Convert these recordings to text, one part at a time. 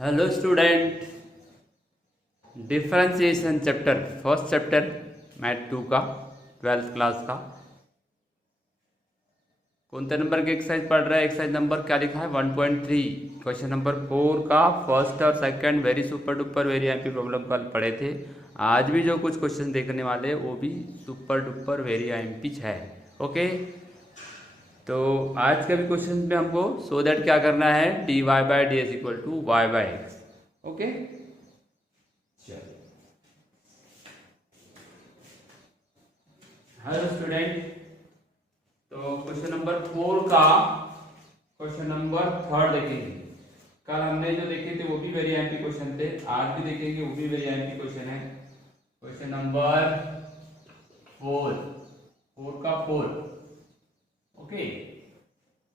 Hello student, differentiation chapter first chapter math 2 का 12th class का कौन से नंबर के एक्सरसाइज पढ़ रहा है। एक्सरसाइज नंबर क्या लिखा है 1.3 क्वेश्चन नंबर 4 का फर्स्ट और second very super duper very MP problem कल पढ़े थे। आज भी जो कुछ क्वेश्चन देखने वाले हैं वो भी सुपर डुपर वेरी एमपी है। ओके, तो आज के भी क्वेश्चन में हमको सो दैट क्या करना है, D Y by D S equal to Y by X. Okay, चलो हेलो स्टूडेंट, तो क्वेश्चन नंबर 4 का क्वेश्चन नंबर 3 देखेंगे। कल हमने जो देखे थे वो भी वेरी एमपी क्वेश्चन थे, आज भी देखेंगे वो भी वेरी एमपी क्वेश्चन है। क्वेश्चन नंबर 4 का 4। ओके,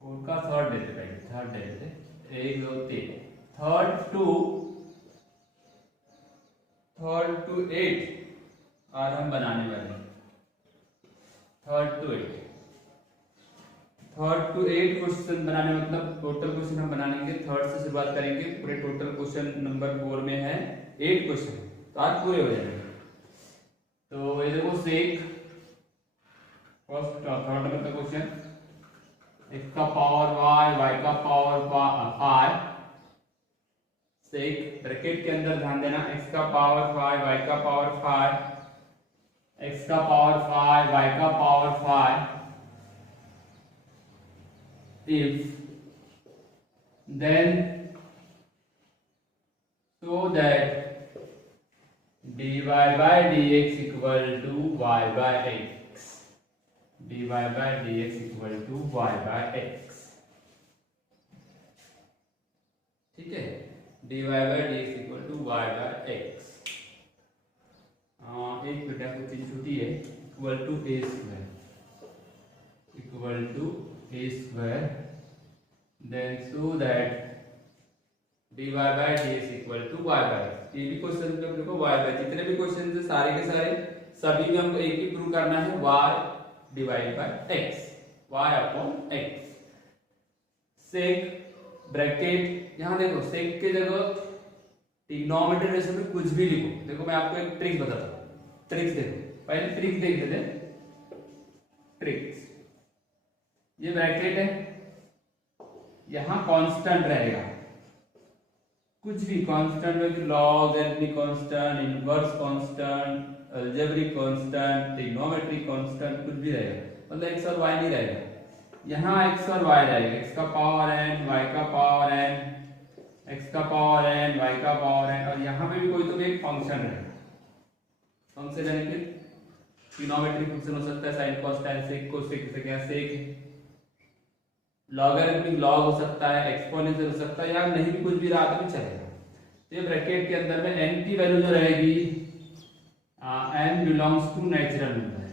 4 का थर्ड लेते पहले, थर्ड ले लेते 1 2 3। थर्ड टू 8 आज हम बनाने वाले हैं। थर्ड टू 8 क्वेश्चन बनाने, मतलब टोटल क्वेश्चन हम बनाएंगे। थर्ड से शुरुआत करेंगे, पूरे टोटल क्वेश्चन नंबर 4 में है 8 क्वेश्चन, तो आज पूरे हो जाएंगे। तो ये देखो सेक फर्स्ट थर्ड नंबर का क्वेश्चन, x का पावर y, y का पावर 5, सेक ब्रैकेट के अंदर ध्यान देना, x का पावर 5, y का पावर 5, x का पावर 5, y का power 5, if then so that dy by dx equal to y by x, dy by dx equal to y by x। ठीक है, dy by dx equal to y by x। एक बेटा कुछ चीज छूटी है, equal to a square, equal to a square, then so that dy by dx equal to y by x। ये भी क्वेश्चन में देखो y by, जितने भी क्वेश्चन है सारे के सारे सभी में हमको एक ही प्रूव करना है, y divide by x, y upon x। Sec bracket, यहां देखो सेक के जगह ट्रिग्नोमेट्री रेशो में कुछ भी लिखो। देखो मैं आपको एक ट्रिक बताता हूं, ट्रिक्स देखो, पहले ट्रिक देख लेते हैं। ट्रिक्स, ये ब्रैकेट है, यहां कांस्टेंट रहेगा, कुछ भी कांस्टेंट में log algebraic constant, inverse constant, algebraic constant, trigonometric constant, कुछ भी रहेगा, मतलब x और y नहीं रहेगा। यहाँ x और y रहेगा, x का पावर n, y का पावर n, x का पावर n, y का पावर n, और यहाँ पे भी कोई तो भी एक फंक्शन रहेगा। फंक्शन यानी कि ट्रिग्नोमेट्रिक फंक्शन हो सकता है, sign cos tan sec cosec से क्या sec, लॉगरिथमिक लॉग हो सकता है, एक्सपोनेंशियल हो सकता है, या नहीं भी कुछ भी रहा तो भी चलेगा। तो ये ब्रैकेट के अंदर में n की वैल्यू जो रहेगी, n belongs to natural number है,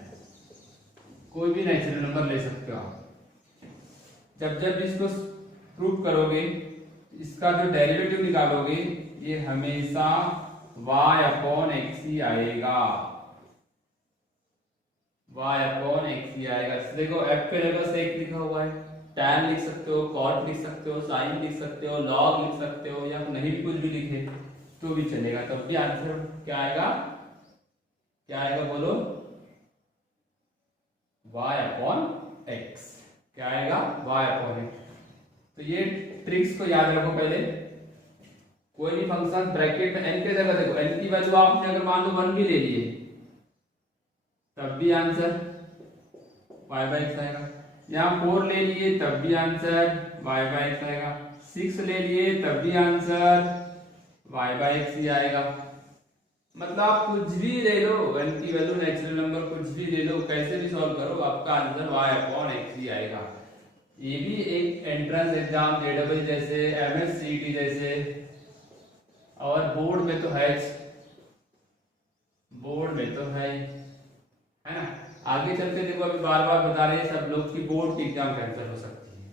कोई भी नेचुरल नंबर ले सकते हो आप। जब जब इसको प्रूव करोगे, इसका जो डेरिवेटिव निकालोगे, ये हमेशा y अपॉन x ही आएगा, y अपॉन x ही आएगा। देखो f के जगह sec लिखा हुआ है, tan लिख सकते हो, cot लिख सकते हो, sin लिख सकते हो, log लिख सकते हो, या नहीं भी कुछ भी लिखे तो भी चलेगा, तब भी आंसर क्या आएगा, क्या आएगा बोलो, y अपॉन x। क्या आएगा, y अपॉन x। तो ये ट्रिक्स को याद रखो। पहले कोई भी फंक्शन ब्रैकेट में n के जगह देखो, n की वैल्यू आपने अगर मान लो 1 भी ले लिए तब भी आंसर y बाई x आएगा। यहाँ 4 ले लिए तब भी आंसर y बाई x आएगा, 6 ले लिए तब भी आंसर y बाई x ही आएगा। मतलब आप कुछ भी ले लो, n की वैल्यू नेचुरल नंबर कुछ भी ले लो, कैसे भी सॉल्व करो, आपका आंसर y अपॉन x ही आएगा। ये भी एक एंट्रेंस एग्जाम जेडबल जैसे, एमएससीटी जैसे, और बोर्ड में तो है, बोर्ड में तो है ना। आगे चलते देखो, अभी बार बार बता रहे हैं सब लोग कि बोर्ड की एग्जाम कैंसिल हो सकती है,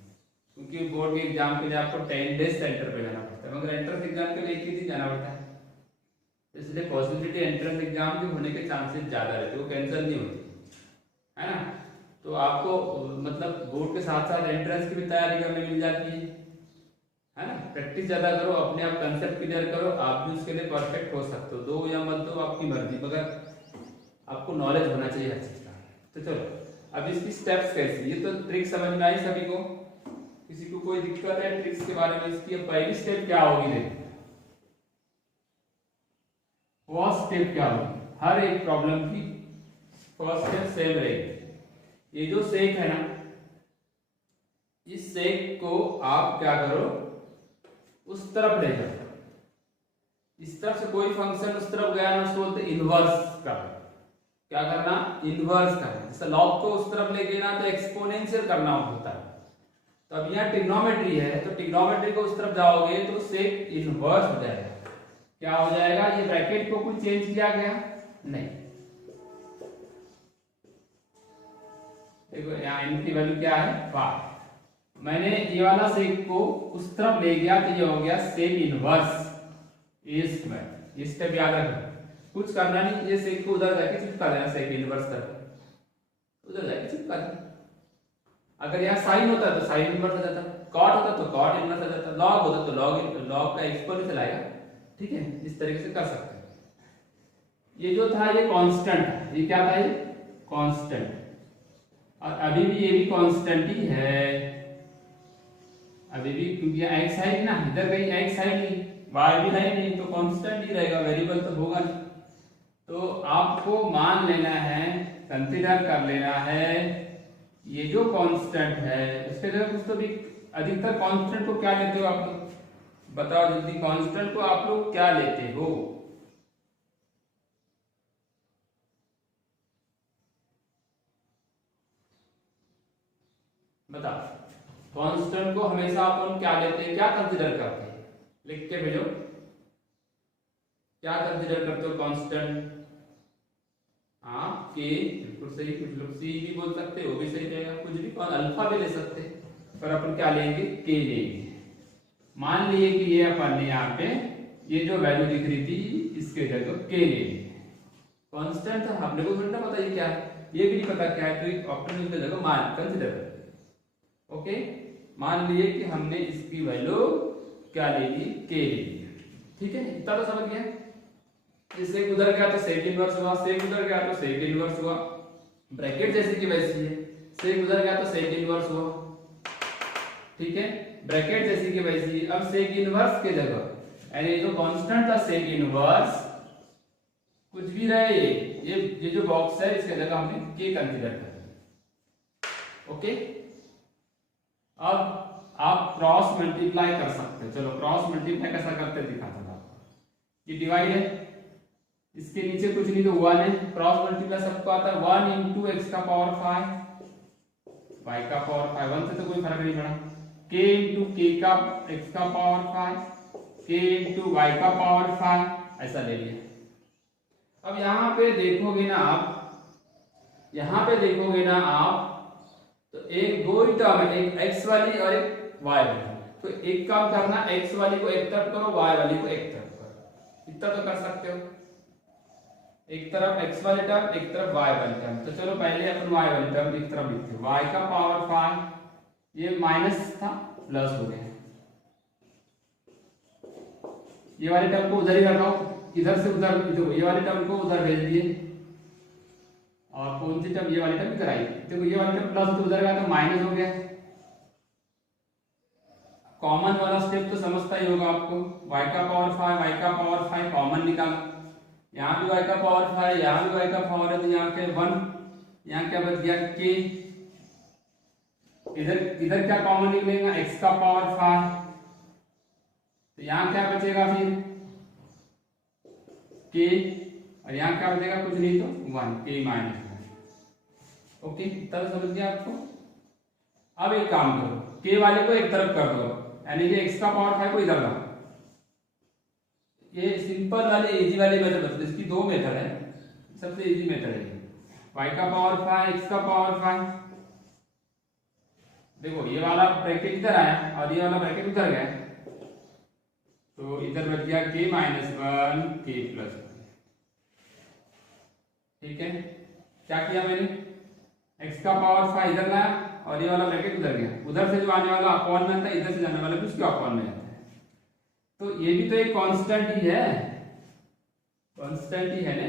क्योंकि बोर्ड के एग्जाम के लिए आपको 10 डेज सेंटर पे जाना पड़ता है, मगर एंट्रेंस एग्जाम के लिए एक ही दिन जाना पड़ता है, इसलिए पॉसिबिलिटी एंट्रेंस एग्जाम के होने के चांसेस ज्यादा रहते हैं, वो कैंसिल नहीं होती है ना। तो आपको मतलब बोर्ड के साथ साथ एंट्रेंस की भी तैयारी करने मिल जाती है। है ना। प्रैक्टिस ज्यादा करो, अपने आप कंसेप्ट क्लियर करो, आप भी उसके लिए परफेक्ट हो सकते हो। दो या मत दो आपकी मर्जी, मगर आपको नॉलेज होना चाहिए हर चीज का। तो चलो अब इसकी स्टेप्स कैसी, ये तो ट्रिक समझ में आई सभी को, किसी को कोई दिक्कत है ट्रिक्स के बारे में? इसकी पहली स्टेप क्या होगी, देखो फर्स्ट स्टेप क्या होगी, हर एक प्रॉब्लम की फर्स्ट स्टेप सेम रहेगी। ये जो सेक है ना, इस सेक को आप क्या करो, उस तरफ ले जाओ। इस तरफ से कोई फंक्शन उस तरफ गया ना, उसको बोलते इनवर्स का। क्या करना, इनवर्स करना। जैसे लॉग को उस तरफ लेके ना तो एक्सपोनेंशियल करना होता है। तो अब यहाँ ट्रिग्नोमेट्री है, तो ट्रिग्नोमेट्री को उस तरफ जाओगे तो सेक इनवर्स हो जाएगा। क्या हो जाएगा, ये ब्रैकेट को कुछ चेंज किया गया नहीं। देखो यहाँ n की वैल्यू क्या है 5। मैंने ये वाला सेक को उस तरफ ले गया तो ये हो गया सेक इनवर्स ए स्क्वायर। ये स्टेप याद रखना, कुछ करना नहीं, ये सेक को उधर जाके चिपका देना, सेक इनवर्स करके उधर जाके चिपका देना। अगर यहाँ साइन होता तो साइन इनवर्स हो जाता, कॉट होता तो कॉट इनवर्स हो जाता, लॉग होता तो लॉग का एक्सपोनेंशियल आएगा। ठीक है, इस तरीके से कर सकते हैं। ये जो था ये कांस्टेंट है, ये क्या था, ये कांस्टेंट, और अभी भी ये भी कांस्टेंट ही है अभी भी, क्योंकि यहाँ एक्स है ना, इधर कहीं एक्स है नहीं, वाई भी है नहीं, तो कांस्टेंट ही रहेगा, वेरिएबल तो होगा नहीं। तो आपको मान लेना है, कंसीडर कर लेना है, ये जो कांस्टेंट है इसके जगह कुछ तो भी, अधिकतर कांस्टेंट को क्या लेते हो आप लोग, बताओ जल्दी, कांस्टेंट को आप लोग क्या लेते हो? बताओ, कांस्टेंट को हमेशा अपन क्या लेते हैं, क्या कंसीडर करते हैं? लिख के भेजो, क्या कंसीडर करते हो कांस्टेंट? हाँ के, बिल्कुल सही। कुछ लोग सी भी बोल सकते हो, वो भी सही रहेगा, कुछ भी, अल्फा भी ले सकते, पर अपन क्या लेंगे, के लेंगे। मान लिए कि ये अपन ने यहाँ पे ये जो वैल्यू दिख रही थी इसके जगह के ले ली। कांस्टेंट था, हमने को थोड़ा पता ये क्या है, ये भी नहीं पता क्या है, तो एक ऑप्शन उसके जगह मान कंसीडर करते। ओके, मान लिए कि हमने इसकी वैल्यू क्या ले ली, के ले ली। ठीक है, इतना तो समझ गया। इससे उधर गया तो सेक इनवर्स हुआ, सेक उधर गया तो सेक इनवर्स हुआ, ब्रैकेट जैसी की वैसी है, सेक उधर गया तो सेक इनवर्स हुआ। ठीक है, ब्रैकेट जैसी की वैसी। अब सेक इनवर्स के जगह, यानी जो कांस्टेंट था सेक इनवर्स, कुछ भी रहे ये जो बॉक्स है इसके जगह हमने के कंसीडर कर। ओके, अब आप क्रॉस मल्टीप्लाई कर सकते हो। चलो क्रॉस मल्टीप्लाई कैसा करते दिखाता हूं आपको। ये डिवाइड है, इसके नीचे कुछ नहीं तो 1 है, क्रॉस मल्टीप्लाई सबको आता है, 1 इंटू एक्स का पावर 5 वाई का पावर 5, 1 से तो कोई फर्क नहीं पड़ा, k इंटू के का x का पावर 5, k इंटू वाई का पावर 5, ऐसा ले लिया। अब यहाँ पे देखोगे ना आप, यहाँ पे देखोगे ना आप, तो एक दो ही टर्म है, एक x वाली और एक y वाली। तो एक काम करना, x वाली को एक तरफ करो, y वाली को एक तरफ करो, इतना तो कर सकते हो। एक तरफ x वाली टर्म, एक तरफ y वाली टर्म। तो चलो पहले अपन y वाली टर्म एक तरफ लिखते हैं, y का पावर 5, ये माइनस था प्लस हो गया, ये वाली टर्म को उधर ही रखाओ, इधर से उधर, देखो ये वाली टर्म को उधर भेज दिए, और कौन सी टर्म, ये वाली टर्म इधर आई। देखो ये वाली टर्म प्लस तो उधर गया तो माइनस हो गया। कॉमन वाला स्टेप तो समझता ही होगा आपको, y का पावर 5, y का पावर 5 कॉमन निकाल, यहाँ भी y का पावर 5, यहाँ भी y का पावर है, तो यहाँ पे 1, यहाँ क्या बच गया k, इधर इधर क्या कॉमन निकलेगा, x का पावर 5, तो यहाँ क्या बचेगा फिर k, और यहाँ क्या बचेगा, कुछ नहीं तो 1, k माइनस 1। ओके, तब समझ गया आपको। अब एक काम करो, k वाले को एक तरफ कर दो, यानी कि x का पावर 5 को इधर लाओ। ये सिंपल वाले इजी वाले मेथड बता, इसकी दो मेथड है, सबसे इजी मेथड है y का पावर 5, x का पावर 5। देखो ये वाला ब्रैकेट इधर आया और ये वाला ब्रैकेट उधर गया, तो इधर बच गया k माइनस 1, k प्लस 1। ठीक है, क्या किया मैंने, x का पावर 5 इधर लाया और ये वाला ब्रैकेट उधर गया, उधर से जो आने वाला अपॉन में आता है, इधर से जाने वाला भी उसके अपॉन में आता है। तो ये भी तो एक कांस्टेंट ही है, कांस्टेंट ही है ना।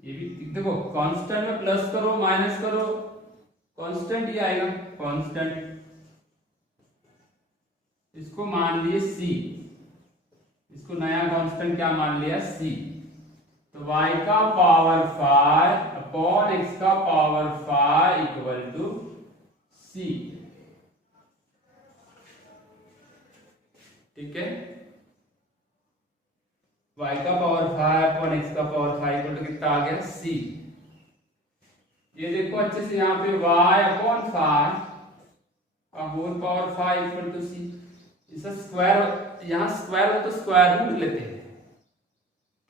ये भी देखो कांस्टेंट में प्लस करो माइनस करो कांस्टेंट ही आएगा, कांस्टेंट। इसको मान लिए c, इसको नया कांस्टेंट क्या मान लिया c। तो y का पावर 5 अपॉन x का पावर 5 इक्वल टू c। ठीक है, y का पावर 5 अपॉन x का पावर 5 इक्वल टू कितना आ गया c। ये देखो अच्छे से, यहाँ पे y अपॉन 5 का whole power 5 equal to c। इसका स्क्वायर, यहाँ स्क्वायर हो तो स्क्वायर रूट लेते हैं,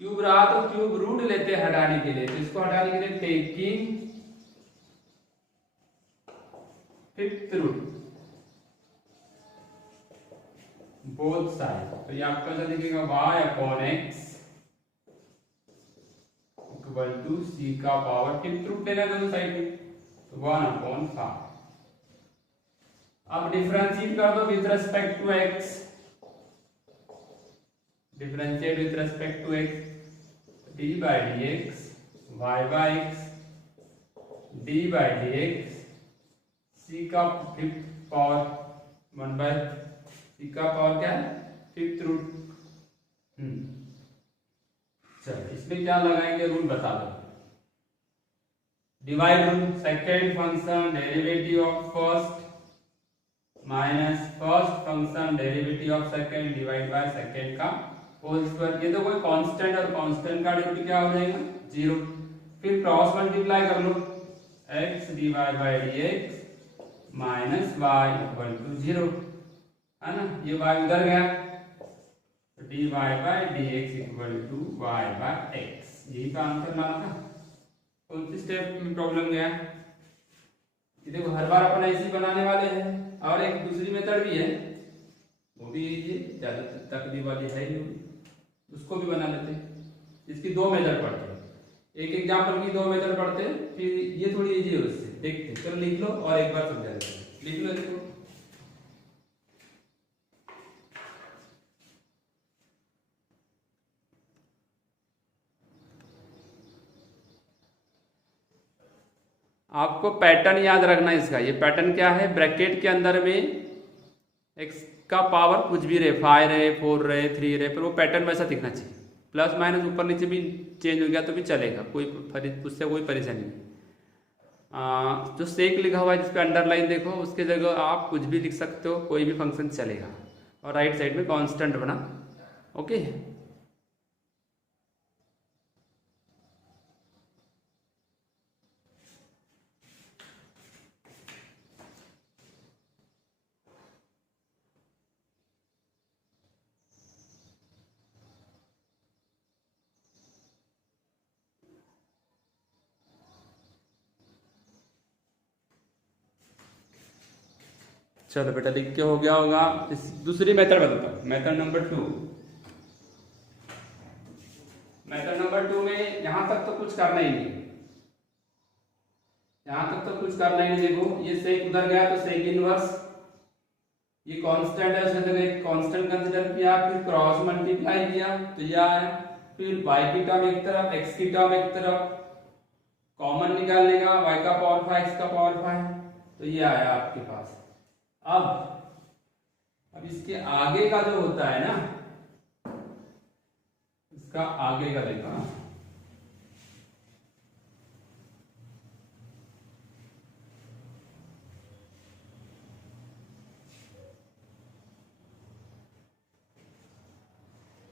क्यूब रहा तो क्यूब रूट लेते हैं हटाने के लिए। तो इसको हटाने के लिए taking fifth root both side. तो ये आपका जो दिखेगा y upon x equal to c का पावर फिफ्थ रूट लेना दोनों साइड में, तो 1 अपॉन 5। अब डिफरेंशिएट कर दो with respect to x, differentiate with respect to x, d by dx y by x d by dx c का fifth power 1 by c का पावर क्या है फिफ्थ रूट। चलो इसमें क्या लगाएंगे रूल बता दो। Divide rule, second function derivative of first minus first function derivative of second divide by second का होल स्क्वायर। ये तो कोई कांस्टेंट और कांस्टेंट का डेरिवेटिव क्या हो जाएगा 0। फिर क्रॉस मल्टीप्लाई कर लो, x divide by dx minus y equal to 0, है ना। ये y उधर गया, तो dy by dx equal to y by x। यही तो आंसर लाना था। कौन सी स्टेप में प्रॉब्लम गया? देखो हर बार अपन ऐसे ही बनाने वाले हैं। और एक दूसरी मेथड भी है, वो भी ये ज्यादा तकलीफ वाली है ही, उसको भी बना लेते हैं। इसकी दो मेथड पढ़ते हैं, एक एग्जाम्पल की दो मेथड पढ़ते हैं, फिर ये थोड़ी इजी है उससे देखते हैं। चलो लिख लो और एक बार समझा देते हैं। लिख लो इसको। आपको पैटर्न याद रखना है इसका। ये पैटर्न क्या है, ब्रैकेट के अंदर में x का पावर कुछ भी रहे, 5 रहे, 4 रहे, 3 रहे, पर वो पैटर्न वैसा दिखना चाहिए। प्लस माइनस ऊपर नीचे भी चेंज हो गया तो भी चलेगा, कोई उससे कोई परेशानी नहीं। जो सेक लिखा हुआ है जिस पे अंडरलाइन देखो, उसके जगह आप कुछ भी लिख सकते हो, कोई भी फंक्शन चलेगा। और राइट साइड में कांस्टेंट बना, ओके। चलो बेटा लिख के हो गया होगा। इस दूसरी मेथड बताता हूँ, मेथड नंबर 2। मेथड नंबर 2 में यहां तक तो कुछ करना ही नहीं, यहां तक तो कुछ करना ही नहीं। देखो ये सेक उधर गया तो सेक इनवर्स, ये कांस्टेंट है, उसने जगह एक कांस्टेंट कंसीडर किया, फिर क्रॉस मल्टीप्लाई किया तो ये आया। फिर y की टर्म एक तरफ, x की टर्म एक तरफ, कॉमन निकालने का, y का पावर 5 x का पावर 5, तो ये आया आपके पास। अब इसके आगे का जो होता है ना, इसका आगे का देखा,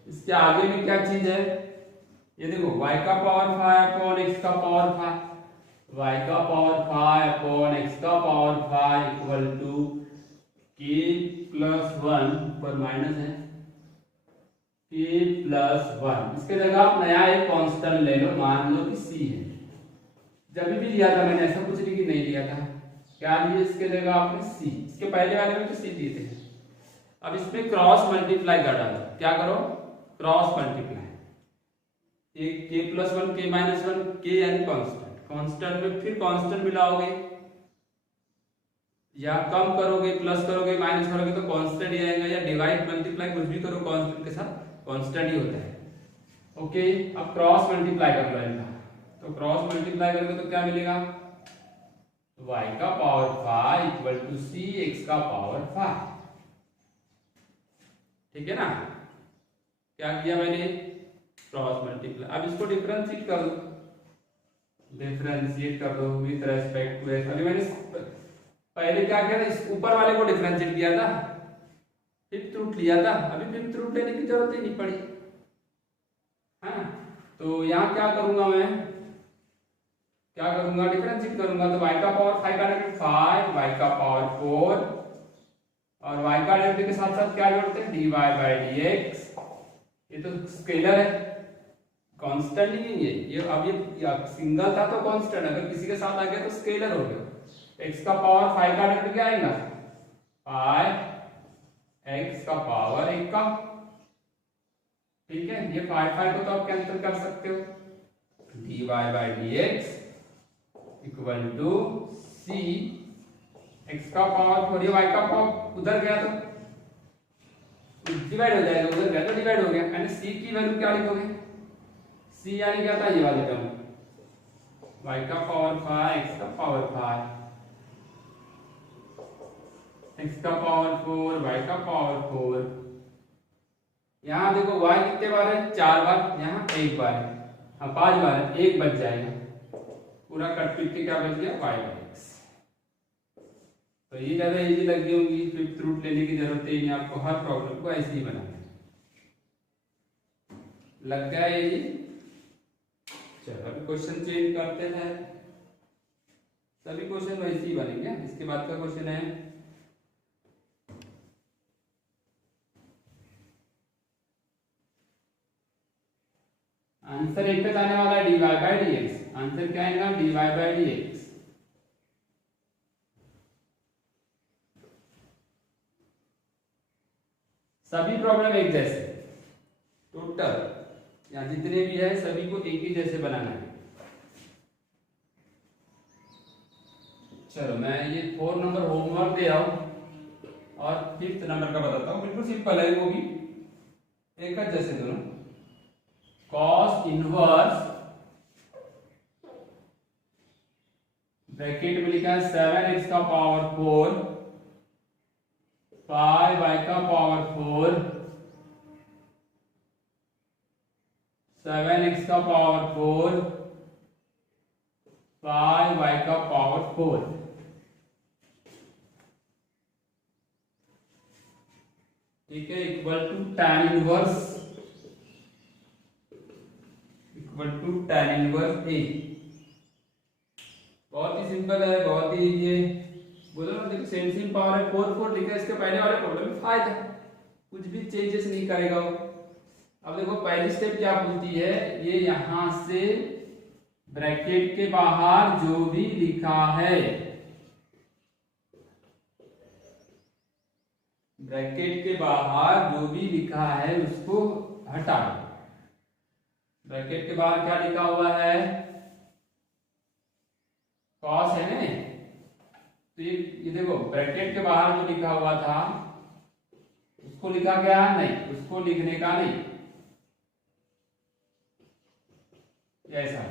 इसके आगे में क्या चीज है, ये देखो y का पावर 5 अपॉन x का पावर 5, y का पावर 5 अपॉन x का power 5 equal to k plus 1 पर माइनस है k प्लस 1। इसके जगह आप नया एक कांस्टेंट ले लो, मान लो कि c है। जब भी लिया था मैंने ऐसा कुछ नहीं कि नहीं लिया था, क्या लिए इसके जगह आपने c, इसके पहले वाले में तो c दिए थे। अब इसमें क्रॉस मल्टीप्लाई कर डालो, क्या करो क्रॉस मल्टीप्लाई, एक k plus 1 k minus 1, k यानी कांस्टेंट, कांस्टेंट में फिर कांस्टेंट मिलाओगे या कम करोगे, प्लस करोगे, माइनस करोगे तो कांस्टेंट ही आएगा, या डिवाइड मल्टीप्लाई कुछ भी करो कांस्टेंट के साथ कांस्टेंट ही होता है। ओके, अब क्रॉस मल्टीप्लाई कर लो इनका, तो क्रॉस मल्टीप्लाई करोगे तो क्या मिलेगा, y का power 5 equal to c x का पावर 5। ठीक है ना, क्या किया मैंने, क्रॉस मल्टीप्लाई। अब इसको डिफरेंशिएट कर दो, डिफरेंशिएट कर दो विद रेस्पेक्ट टू x। अभी मैंने पहले क्या किया था, इस ऊपर वाले को डिफरेंशिएट किया था, फिफ्थ रूट लिया था, अभी फिफ्थ रूट लेने की जरूरत ही नहीं पड़ी। हाँ, तो यहाँ क्या करूंगा मैं, क्या करूंगा, डिफरेंशिएट करूंगा, तो y का पावर 5 का डेरिवेटिव 5, y का पावर 4 और y का डेरिवेटिव के साथ साथ क्या जोड़ते हैं, dy बाय dx। ये तो स्केलर है, कांस्टेंट ही नहीं है ये। अब ये सिंगल था तो कांस्टेंट, अगर किसी के साथ आ गया तो स्केलर हो गया। x का पावर 5 का डेरिवेटिव क्या आएगा, 5 x का पावर 1 का। ठीक है, ये 5 को तो आप कैंसिल कर सकते हो, dy by dx equal to c x का पावर 4, y का पावर उधर गया तो डिवाइड हो जाएगा, उधर गया तो डिवाइड हो गया, यानी c की वैल्यू क्या लिखोगे, c यानी क्या था, ये वाला टर्म, y का पावर 5 x का पावर 5, x का पावर 4 y का पावर 4। यहाँ देखो y कितने बार है, 4 बार, यहाँ 1 बार है, हाँ 5 बार है, 1 बच जाएगा, पूरा कट पीट के क्या बच गया, y बाय x। तो ये ज्यादा इजी लग गई होंगी, फिफ्थ रूट लेने की जरूरत ही नहीं आपको, हर प्रॉब्लम को ऐसे ही बनाना है। लग गया ये, चलो अभी क्वेश्चन चेंज करते हैं, सभी क्वेश्चन वैसे ही बनेंगे। इसके बाद का क्वेश्चन है आंसर एक पे जाने वाला है dy बाय dx, आंसर क्या आएगा, dy बाय dx। सभी प्रॉब्लम एक जैसे, टोटल यहाँ जितने भी है सभी को एक ही जैसे बनाना है। चलो मैं ये 4 नंबर होमवर्क दे रहा हूं और 5th नंबर का बताता हूँ, बिल्कुल सिंपल है वो भी, एक जैसे दोनों। कॉस इनवर्स, ब्रैकेट में लिखा है 7x का पावर 4 5y का पावर 4 7x का पावर 4 5y का पावर 4। ठीक है, equal to tan inverse, equal to tan inverse A. बहुत ही सिंपल है, बहुत ही ये बोलो ना, देखो सेंसिंग पावर है 4 लिखा है, इसके पहले वाले प्रॉब्लम में फायदा, कुछ भी चेंजेस नहीं करेगा वो। अब देखो पहली स्टेप क्या बोलती है, ये यहां से ब्रैकेट के बाहर जो भी लिखा है, ब्रैकेट के बाहर जो भी लिखा है उसको हटा दो। ब्रैकेट के बाहर क्या लिखा हुआ है, कॉस है ना, तो ये देखो ब्रैकेट के बाहर जो लिखा हुआ था उसको लिखा क्या नहीं, उसको लिखने का नहीं, ऐसा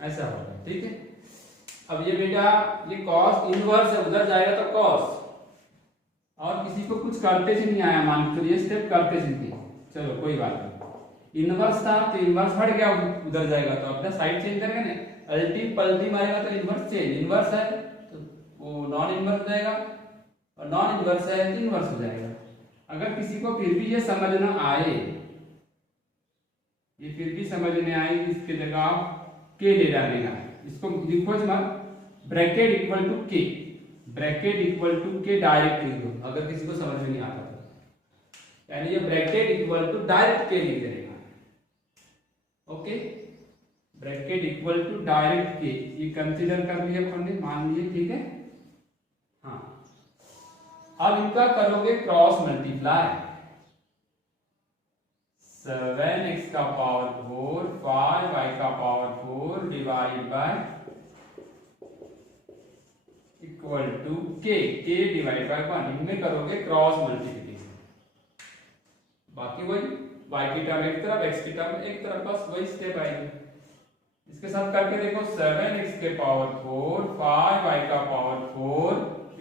ऐसा होगा। ठीक है, अब ये बेटा ये कॉस इनवर्स है, उधर जाएगा तो कॉस, और किसी को कुछ करते से नहीं आया, मान तो ये स्टेप करते से नहीं, चलो कोई बात नहीं। इनवर्स था तो इनवर्स हट गया, उधर जाएगा तो अपना साइड चेंज करेंगे ना, अल्टी पल्टी मारेगा तो इनवर्स चेंज, इनवर्स है तो वो नॉन इनवर्स जाएगा, और नॉन इनवर्स है तो इनवर्स हो जाएगा। अगर किसी को फिर भी ये समझ ना आए, ये फिर भी समझ में आए, इसके जगह आप के ले डालेगा, इसको लिखो मत, ब्रैकेट इक्वल टू के, ब्रैकेट इक्वल टू के डायरेक्ट लिख दो, अगर किसी को समझ में नहीं आता तो, यानी ये bracket equal to direct k लिख देगा। Okay, bracket equal to direct k, ये कंसीडर कर लिया अपन ने, मान लिए, ठीक है। हाँ, अब इनका करोगे क्रॉस मल्टीप्लाई, 7x का पावर 4 5y का power 4 divide by equal to k divide by 1, इनमें करोगे क्रॉस मल्टीप्लिकेशन, बाकी वही y की टर्म एक तरफ x की टर्म एक तरफ, बस वही स्टेप आएगी। इसके साथ करके देखो 7x के पावर 4 5y का पावर 4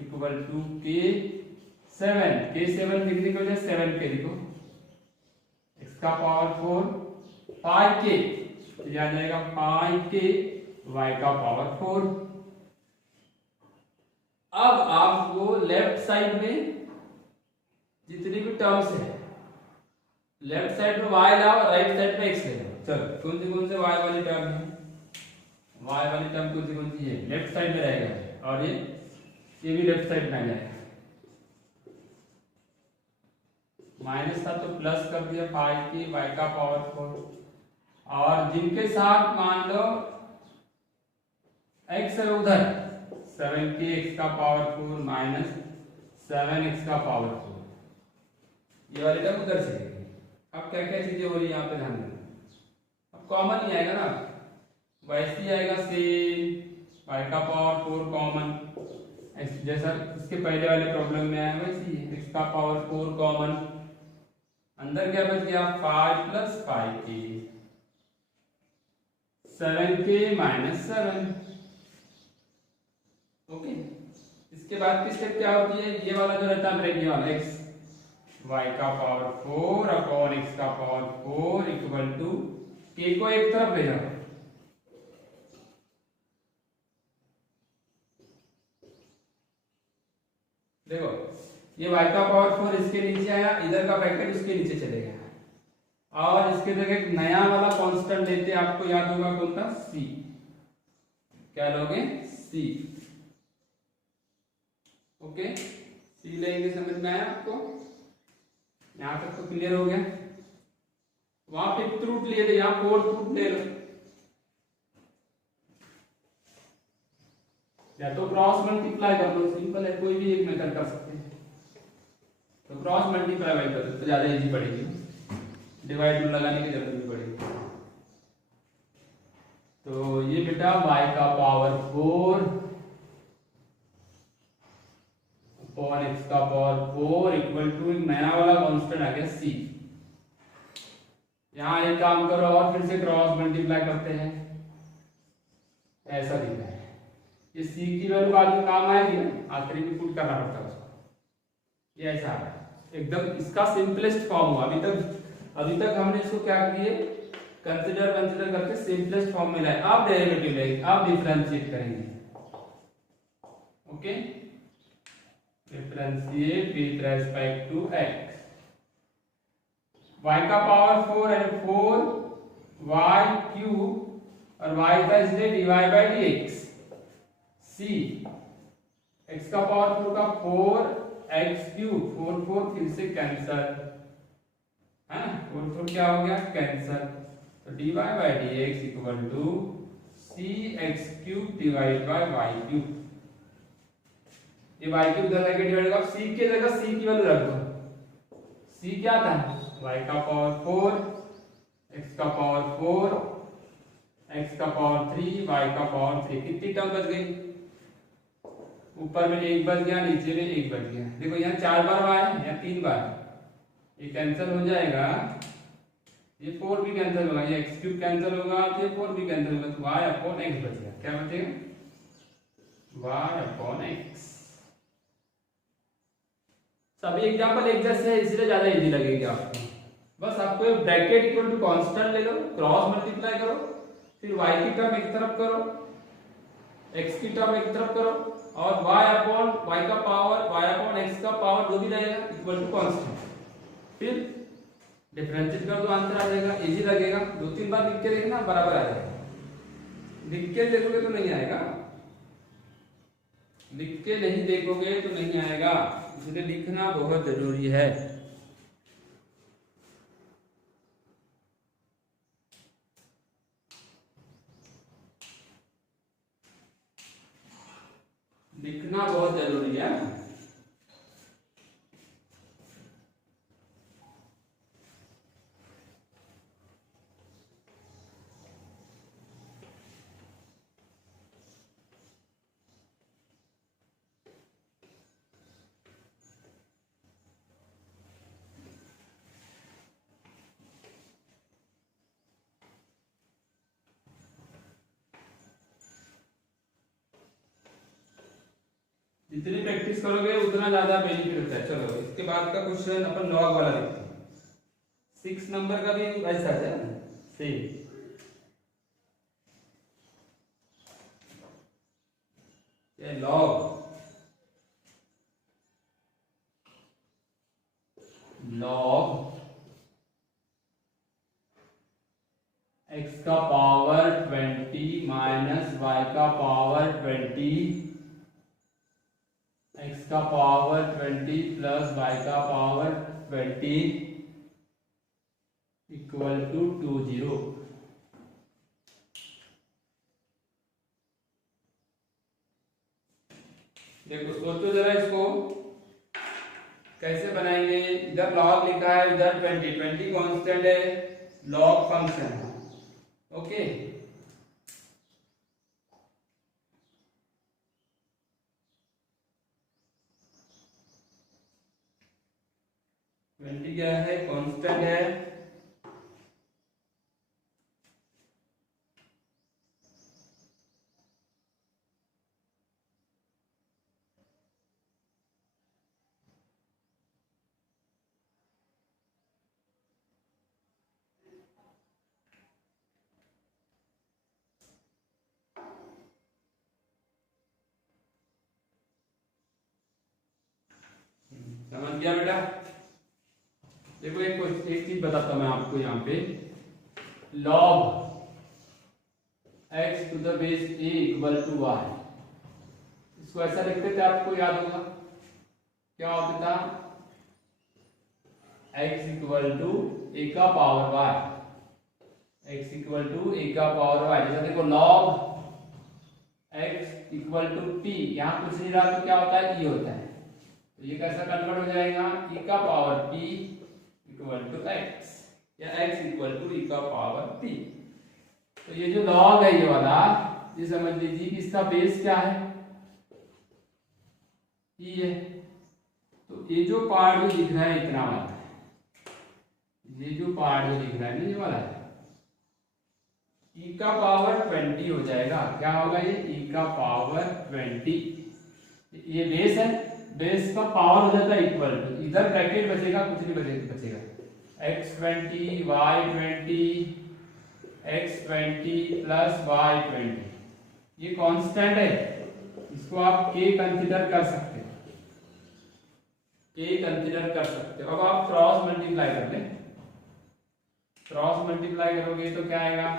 इक्वल टू के 7 लिखने की वजह 7 के लिखो, x का पावर 4 5 के, तो यह आ जाएगा 5 के y का पावर 4। अब आपको लेफ्ट साइड में जितनी भी टर्म्स है, लेफ्ट साइड में y लाओ, राइट साइड में x ले लो। चलो कौन से y वाली टर्म है, y वाली टर्म कौन सी है, लेफ्ट साइड में रहेगा, और ये भी लेफ्ट साइड में आ जाएगा। माइनस था तो प्लस कर दिया 5 की y का पावर 4, और जिनके साथ मान लो x है उधर 7 के x का पावर 4 माइनस 7x का पावर 4, ये वाली टर्म उधर से लेंगे। अब क्या क्या चीजें हो रही है यहाँ पे ध्यान देना, अब कॉमन नहीं आएगा ना, वैसे ही आएगा सेम y का पावर 4 कॉमन, जैसा इसके पहले वाले प्रॉब्लम में आया वैसे ही x का पावर 4 कॉमन, अंदर क्या बच गया 5 प्लस 5 के 7 के माइनस 7। ओके, इसके बाद की स्टेप क्या होती है, ये वाला जो रहता है ब्रेक वाला x y का पावर 4 अपॉन x का पावर 4 इक्वल टू k को एक तरफ ले जाओ, देखो ये y का पावर 4 इसके नीचे आया, इधर का ब्रैकेट इसके नीचे चले गया, और इसके जगह एक नया वाला कांस्टेंट लेते, आपको याद होगा कौन था, c, क्या लोगे c। ओके, c लेंगे, समझ में आया आपको, यहां तक तो क्लियर हो गया। वहां फिफ्थ रूट लिए थे, यहाँ फोर्थ रूट ले लो, या तो क्रॉस मल्टीप्लाई कर लो, सिंपल है, कोई भी एक मेथड कर सकते हैं, तो क्रॉस मल्टीप्लाई कर दो तो ज्यादा इजी पड़ेगी, डिवाइड में लगाने की जरूरत नहीं पड़ेगी। तो ये बेटा y का पावर 4 अपॉन x का पावर 4 इक्वल टू एक नया वाला कांस्टेंट आ गया c। यहां एक काम करो और फिर से क्रॉस मल्टीप्लाई करते हैं, ऐसा दिखा है, ये c की वैल्यू बाद में काम आएगी ना, आखिरी में पुट करना पड़ता है उसको, ये ऐसा आ रहा है एकदम, इसका सिंपलेस्ट फॉर्म हुआ अभी तक हमने इसको क्या किए, कंसीडर करके सिंपलेस्ट फॉर्म में लाए। आप डेरिवेटिव लेंगे, आप डिफरेंशिएट करेंगे, okay, differentiate with respect to x, y का पावर 4 एंड 4 y क्यूब और y था इसलिए dy by dx, c x का पावर 4 का 4 x क्यूब 4 4 फिर से कैंसिल है, 4 4 क्या हो गया कैंसिल, तो dy by dx equal to c x cube divide by y क्यूब, ये y क्यूब इधर लेके डिवाइड कर, c की जगह c की वैल्यू रख दो, c क्या था y का पावर 4 x का पावर 4 x का पावर 3 y का पावर 3, कितनी टर्म बच गई, ऊपर में एक बच गया, नीचे में एक बच गया, देखो यहाँ 4 बार y है, यहाँ 3 बार, ये कैंसिल हो जाएगा, ये 4 भी कैंसिल होगा, ये x क्यूब कैंसिल होगा, तो ये 4 भी कैंसिल होगा, तो y अपॉन x बचेगा, क्या बचेगा y अपॉन x। सभी एग्जांपल एक जैसे है इसलिए ज्यादा इजी लगेगी आपको, बस आपको ब्रैकेट इक्वल टू कांस्टेंट ले लो, क्रॉस मल्टीप्लाई करो, फिर y की टर्म एक तरफ करो, x की टर्म एक तरफ करो, और y अपॉन y का पावर y अपॉन x का पावर जो भी रहेगा इक्वल टू कांस्टेंट, फिर डिफरेंशिएट कर दो, आंसर आ जाएगा, इजी लगेगा, 2-3 बार लिख के देखना बराबर आ जाएगा, लिख के देखोगे तो नहीं आएगा, लिख के नहीं देखोगे तो नहीं आएगा, इसलिए लिखना बहुत जरूरी है। लिखना बहुत जरूरी है। जितनी प्रैक्टिस करोगे उतना ज्यादा बेनिफिट होता है। चलो इसके बाद का क्वेश्चन अपन लॉग वाला देखते हैं। 6 नंबर का भी ऐसा है सेम। लॉग x का पावर 20 माइनस y का पावर 20, x का पावर 20 प्लस y का पावर 20 इक्वल टू 20। देखो सोचो जरा इसको कैसे बनाएंगे। इधर लॉग लिखा है, इधर 20 कांस्टेंट है, लॉग फंक्शन है। ओके ट्वेंटी क्या है, कांस्टेंट है। समझ गया बेटा। देखो एक चीज बताता हूं मैं आपको यहाँ पे, log x to the base a equal to y, इसको ऐसा लिखते थे, आपको याद होगा क्या होता था, x इक्वल टू a का power y, x equal to a का पावर y। जैसे देखो log x equal to p, यहाँ कुछ नहीं रहा तो क्या होता है, e होता है, तो ये कैसा कन्वर्ट हो जाएगा, e का power p equal to x, या x इक्वल टू e का पावर p। तो ये जो लॉग है ये वाला, ये समझ लीजिए कि इसका बेस क्या है, e है। तो ये जो पार्ट जो दिख रहा है इतना वाला है, ये जो पार्ट जो दिख रहा है ना ये वाला है, e का पावर 20 हो जाएगा। क्या होगा ये, e का पावर 20, ये बेस है, बेस का पावर हो जाता है इक्वल टू, इधर ब्रैकेट बचेगा, कुछ नहीं बचेगा, x20 y20 x20 plus y20, ये कांस्टेंट है, इसको आप k कंसीडर कर सकते हो, k कंसीडर कर सकते हो। अब आप क्रॉस मल्टीप्लाई कर लें, क्रॉस मल्टीप्लाई करोगे तो क्या आएगा,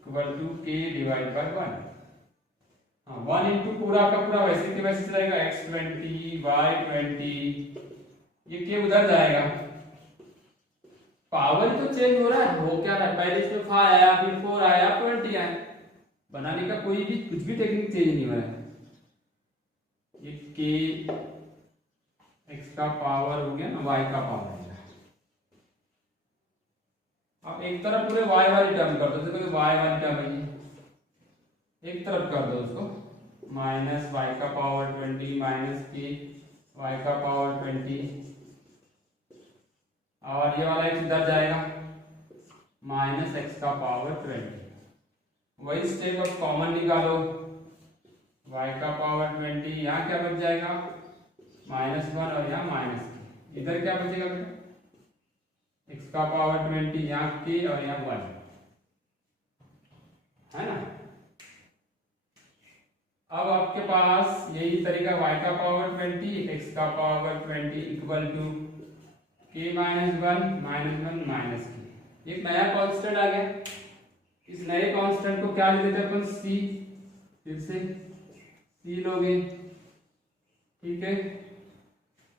equal to k divide by 1। हाँ 1 इंटू पूरा का पूरा वैसे के वैसे रहेगा, x20 y20, ये k उधर जाएगा, पावर तो चेंज हो रहा है, हो क्या रहा है, पहले इसमें 5 आया, फिर 4 आया, 20 आया, बनाने का कोई भी कुछ भी टेक्निक चेंज नहीं हो रहा है। ये k x का पावर हो गया ना, y का पावर है। अब एक तरफ पूरे y वाली टर्म कर दो, देखो y वाली टर्म है, एक तरफ कर दो उसको, माइनस y का पावर 20 माइनस k y का पावर 20, और ये वाला x इधर जाएगा, माइनस x का पावर 20। वही स्टेप अब कॉमन निकालो, y का पावर 20, यहाँ क्या बच जाएगा, -1 और यहाँ माइनस k, इधर क्या बचेगा बेटा, x का पावर 20, यहाँ k और यहाँ 1, है ना। अब आपके पास यही तरीका, y का पावर 20 x का power 20 equal to k minus 1 minus k, एक नया कांस्टेंट आ गया। इस नए कांस्टेंट को क्या ले लेते हैं अपन, c, फिर से c लोगे, ठीक है।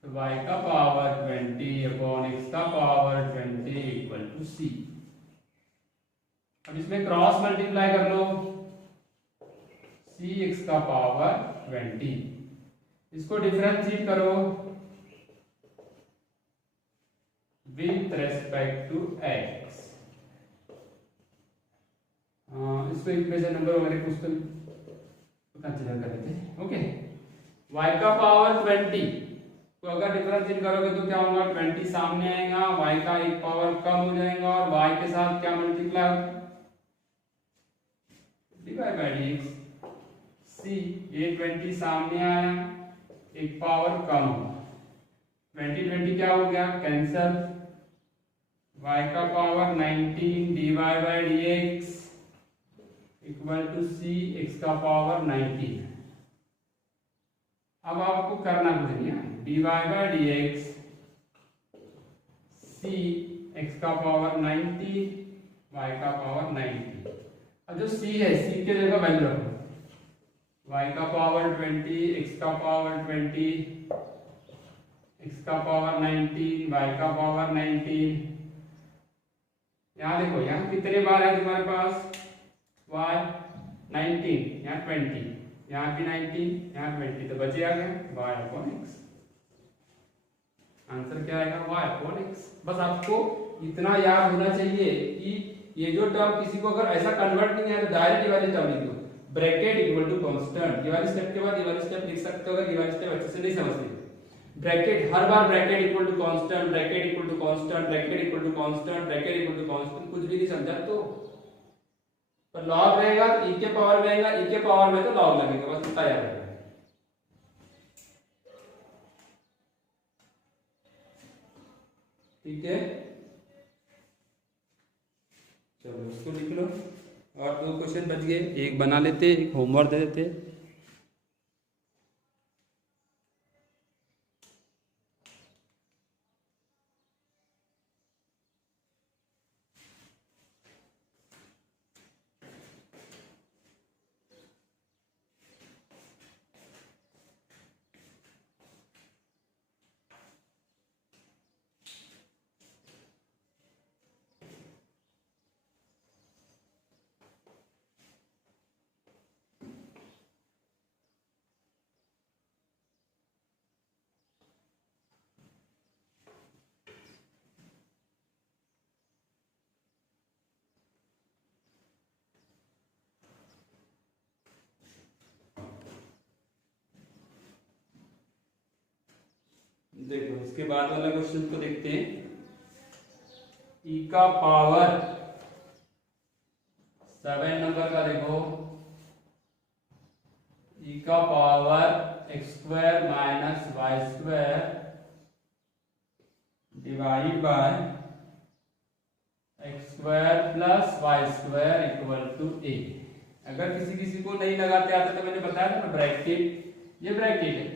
तो y का पावर 20 अपॉन x का पावर 20 इक्वल टू c। अब इसमें क्रॉस मल्टीप्लाई कर लो, c x का पावर 20, इसको डिफरेंशिएट करो विथ रेस्पेक्ट टू x, इसको इक्वेशन नंबर वगैरह कुछ तो कंसीडर कर लेते हैं। ओके, y का पावर 20 तो अगर डिफरेंशिएट करोगे तो क्या होगा, 20 सामने आएगा, y का एक पावर कम हो जाएगा, और y के साथ क्या multiply divide by D x C. ये 20 सामने आया, एक पावर कम हुआ, 20 क्या हो गया, कैंसल। y का power 19 divide by D x equal to c x का पावर 19। अब आपको करना कुछ नहीं है, divide by D x c x का पावर 90 y का पावर 90। अब जो c है, c के जगह वैल्यू रखो, y का पावर 20 x का पावर 20 x का पावर 19 y का पावर 19। यहाँ देखो, यहाँ कितने बार है तुम्हारे पास y 19, यहाँ 20, यहाँ भी 19, यहाँ 20, तो बचे आ गया y अपॉन x। आंसर क्या आएगा, y अपॉन x। बस आपको इतना याद होना चाहिए कि ये जो टर्म किसी को अगर ऐसा कन्वर्ट नहीं है तो डायरेक्ट ये वाली टर्म लिख दो, ब्रैकेट इक्वल टू कांस्टेंट। ये वाली स्टेप के बाद ये वाली स्टेप लिख सकते हो, अगर ये वाली स्टेप अच्छे से नहीं समझते। ब्रैकेट हर बार bracket equal to constant, bracket equal to constant, bracket equal to constant, bracket equal to constant, कुछ भी नहीं समझा तो। पर लॉग रहेगा तो e के पावर में आएगा, e के पावर में तो लॉग लगेगा, बस इतना याद रखना। ठीक है, चलो इसको लिख लो। और 2 क्वेश्चन बच गए, एक बना लेते, एक होमवर्क दे देते। देखो इसके बाद वाला क्वेश्चन को देखते हैं। e का पावर 7 नंबर का देखो, e का power x² minus y² divide by x² plus y² equal to a। अगर किसी किसी को नहीं लगाते आता तो मैंने बताया ना, ब्रैकेट, ये ब्रैकेट है,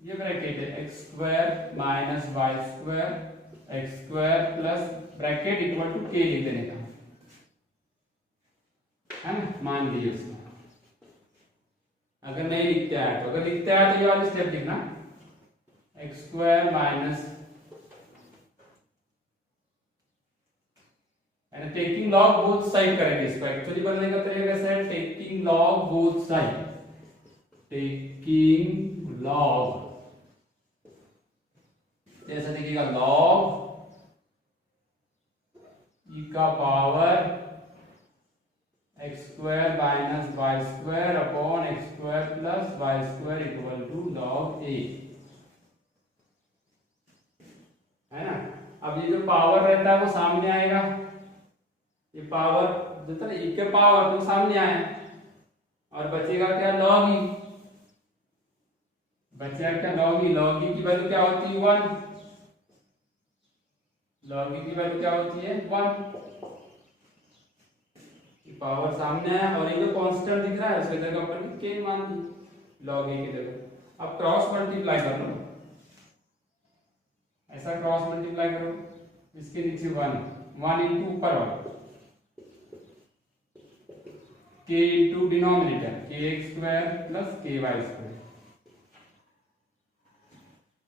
ये ब्रैकेट है, x² minus y² x² plus bracket equal to k लिख देने का है ना, मान लीजिए उसको। अगर नहीं लिखते हैं तो, अगर लिखते हैं तो ये वाली स्टेप लिखना, x² minus, taking log both side करेंगे इसको। एक्चुअली बनने का तरीका कैसा है, taking log both side, taking log, जैसा देखिएगा लॉग e का power x² minus y² upon x² plus y² equal to log a, है ना। अब ये जो पावर रहता है वो सामने आएगा, ये पावर जितना e के पावर तो सामने आए, और बचेगा क्या, लॉग e, बचेगा क्या, लॉग e। लॉग e की वैल्यू क्या होती है, 1, लॉग e की वैल्यू क्या होती है, 1। पावर सामने है और ये जो कांस्टेंट दिख रहा है उसके जगह अपन k मान दी, लॉग a की जगह। अब क्रॉस मल्टीप्लाई कर लो, ऐसा क्रॉस मल्टीप्लाई करो, इसके नीचे 1 इंटू ऊपर वाला, k into denominator kx² plus ky²।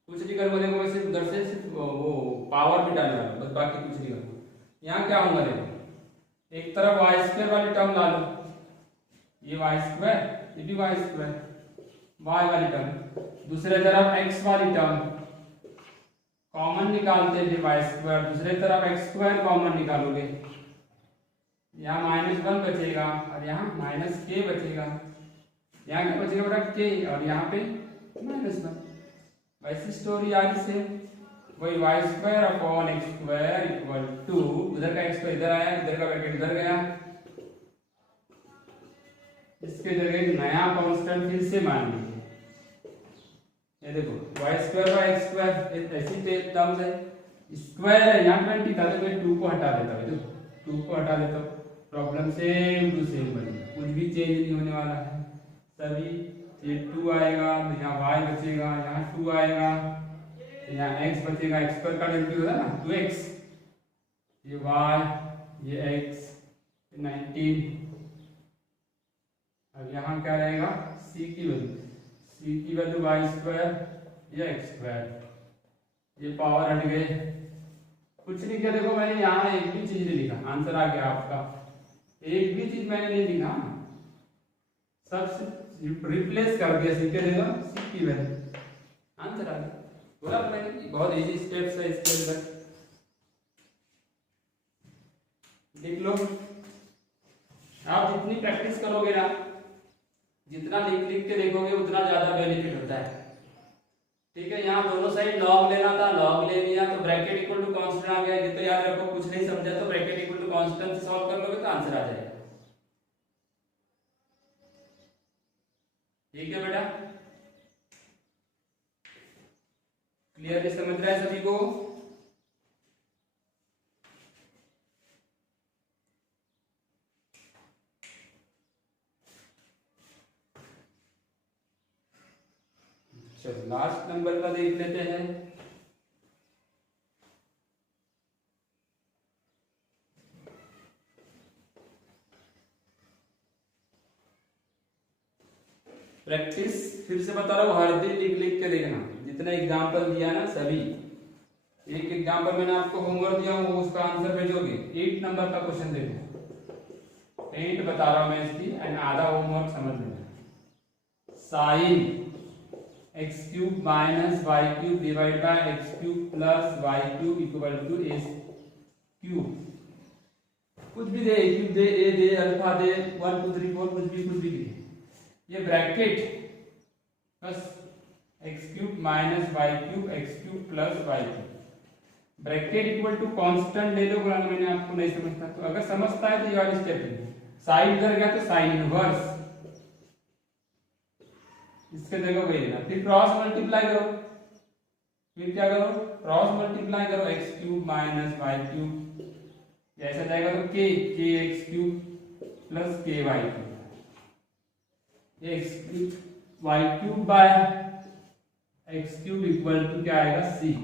कुछ नहीं करूंगा, देखो मैं सिर्फ उधर से सिर्फ वो पावर भी डालने वाला, बस बाकी कुछ नहीं करूंगा। यहाँ क्या होगा, देखो एक तरफ y² वाली टर्म ला लो, ये y², ये भी y², y वाली टर्म, दूसरे तरफ x वाली टर्म कॉमन निकालते हैं, y², दूसरे तरफ x² कॉमन निकालोगे, यहाँ -1 बचेगा और यहाँ -k बचेगा, यहाँ क्या बचेगा बेटा, k, और यहाँ पे -1। वैसी स्टोरी आगे से वही y² upon x² equal to, उधर का x² इधर आया, इधर का ब्रैकेट इधर गया, इसके जगह एक नया कांस्टेंट फिर से मान लीजिए, ये देखो y² ऐसी टर्म्स है, स्क्वायर है यहाँ 20 था तो मैं 2 को हटा देता हूँ, देखो 2 को हटा देता हूँ, प्रॉब्लम सेम टू सेम बनेगा, कुछ भी चेंज नहीं होने वाला है सभी। ये 2 आएगा, यहाँ y बचेगा, यहाँ 2 आएगा, यहाँ x बचेगा, x² का डेरिवेटिव होगा ना 2x, ये y, ये x, 19, अब यहाँ क्या रहेगा c की वैल्यू y², ये x², ये पावर हट गए, कुछ नहीं किया। देखो मैंने यहाँ एक भी चीज नहीं लिखा, आंसर आ गया आपका, एक भी चीज मैंने नहीं लिखा, सब रिप्लेस कर दिया, सी के देगा सी की वैल्यू, आंसर आ गया। बोला मैंने कि बहुत इजी स्टेप्स है इसके अंदर, लिख लो। आप जितनी प्रैक्टिस करोगे ना, जितना लिख लिख के देखोगे उतना ज्यादा बेनिफिट होता है, ठीक है। यहाँ दोनों साइड लॉग लेना था, लॉग ले लिया तो ब्रैकेट इक्वल टू कांस्टेंट आ गया, ये तो याद रखो, कुछ नहीं समझा तो ब्रैकेट इक्वल टू कांस्टेंट से सॉल्व कर लोगे तो आंसर आ जाएगा, ठीक है बेटा। क्लियरली समझ रहा है सभी को? चलो लास्ट नंबर का देख लेते हैं। प्रैक्टिस फिर से बता रहा हूँ, हर दिन लिख लिख के देखना, जितना एग्जाम्पल दिया ना सभी, एक एग्जाम्पल मैंने आपको होमवर्क दिया हूँ उसका आंसर भेजोगे। 8 नंबर का क्वेश्चन देखो, 8 बता रहा हूँ मैं इसकी, एंड आधा होमवर्क समझ लेना। Sine x³ - y³ divide by x³ plus y³ equal to s³, कुछ भी दे, a³ they, a they, alpha दे, 1 2 3 4 कुछ भी दे, ये ब्रैकेट बस x³ - y³ x³ plus y³, bracket equal to constant ले लो। बोला मैंने आपको नहीं समझता तो, अगर समझता है तो ये वाली स्टेप है, साइन कर गया तो साइन इनवर्स, इसके जगह वही लेना, फिर क्रॉस मल्टीप्लाई करो, फिर क्या करो क्रॉस मल्टीप्लाई करो, x³ - y³, ऐसा जाएगा तो kx³ plus ky³, y³ bye x³ equal to क्या आएगा c,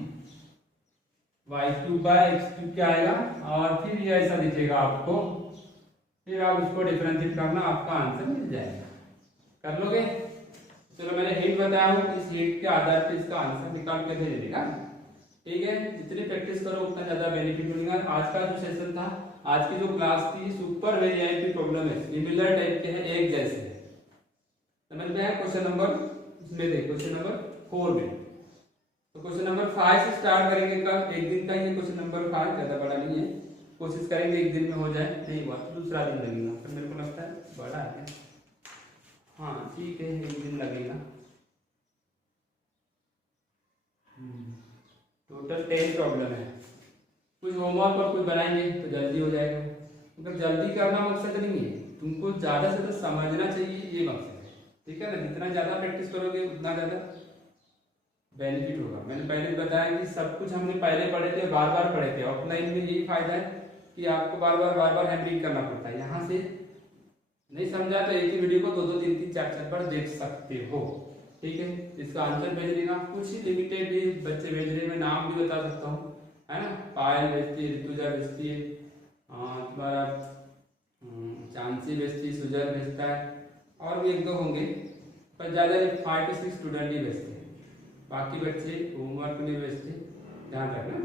y³ बाय x³ क्या आएगा, और फिर ये ऐसा दिखेगा आपको, फिर आप उसको डिफरेंशिएट करना, आपका आंसर मिल जाएगा, कर लोगे। चलो मैंने हिंट बताया हूँ, इस हिंट के आधार पे इसका आंसर निकाल के भेज देगा, ठीक है। जितनी प्रैक्टिस करो उतना ज्यादा बेनिफिट मिलेगा। आज का जो सेशन था, आज की जो क्लास थी, सुपर वेरिएंट प्रॉब्लम है, सिमिलर टाइप के हैं, एक जैसे समझ में है। क्वेश्चन नंबर इसमें देखो, क्वेश्चन नंबर 4 में, तो क्वेश्चन नंबर 5 से स्टार्ट करेंगे, कल एक दिन का ही क्वेश्चन नंबर 5, ज्यादा बड़ा नहीं है, कोशिश करेंगे एक दिन में हो जाए, नहीं हुआ तो दूसरा दिन लगेगा, तो मेरे को लगता है बड़ा है, हाँ ठीक है एक दिन लगेगा। टोटल 10 प्रॉब्लम है, कुछ होमवर्क और कुछ बनाएंगे तो जल्दी हो जाएगा, मतलब जल्दी करना मकसद नहीं है, तुमको ज्यादा से ज्यादा समझना चाहिए, ये मकसद है, ठीक है ना। जितना ज्यादा प्रैक्टिस करोगे उतना ज्यादा बेनिफिट होगा। मैंने पहले बताया कि सब कुछ हमने पहले पढ़े थे, बार बार पढ़े थे, ऑफलाइन में यही फायदा है कि आपको बार बार हैंडलिंग करना पड़ता है, यहाँ से नहीं समझा तो एक ही वीडियो को 2 3 3 4 4 बार देख सकते हो, ठीक है। इसका आंसर भेज देना, कुछ ही लिमिटेड भी बच्चे भेज रहे हैं, मैं नाम भी बता सकता हूँ, है ना। पायल भेजती है, ऋतुजा भेजती है, तुम्हारा चांसी भेजती है, सुजर भेजता है, और भी 1 2 होंगे, पर ज़्यादा 5 से 6 स्टूडेंट ही भेजते हैं, बाकी बच्चे होमवर्क नहीं भेजते, ध्यान रखना।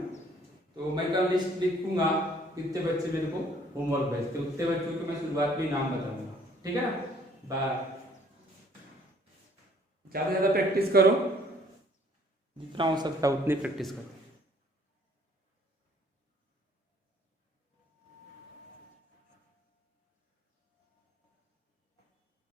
तो मैं कल लिस्ट लिखूंगा कितने बच्चे मेरे को होमवर्क भेजते, उतने बच्चों को मैं शुरुआत में नाम बताऊंगा, ठीक है ना। ज़्यादा से ज़्यादा प्रैक्टिस करो, जितना हो सकता है उतनी प्रैक्टिस करो।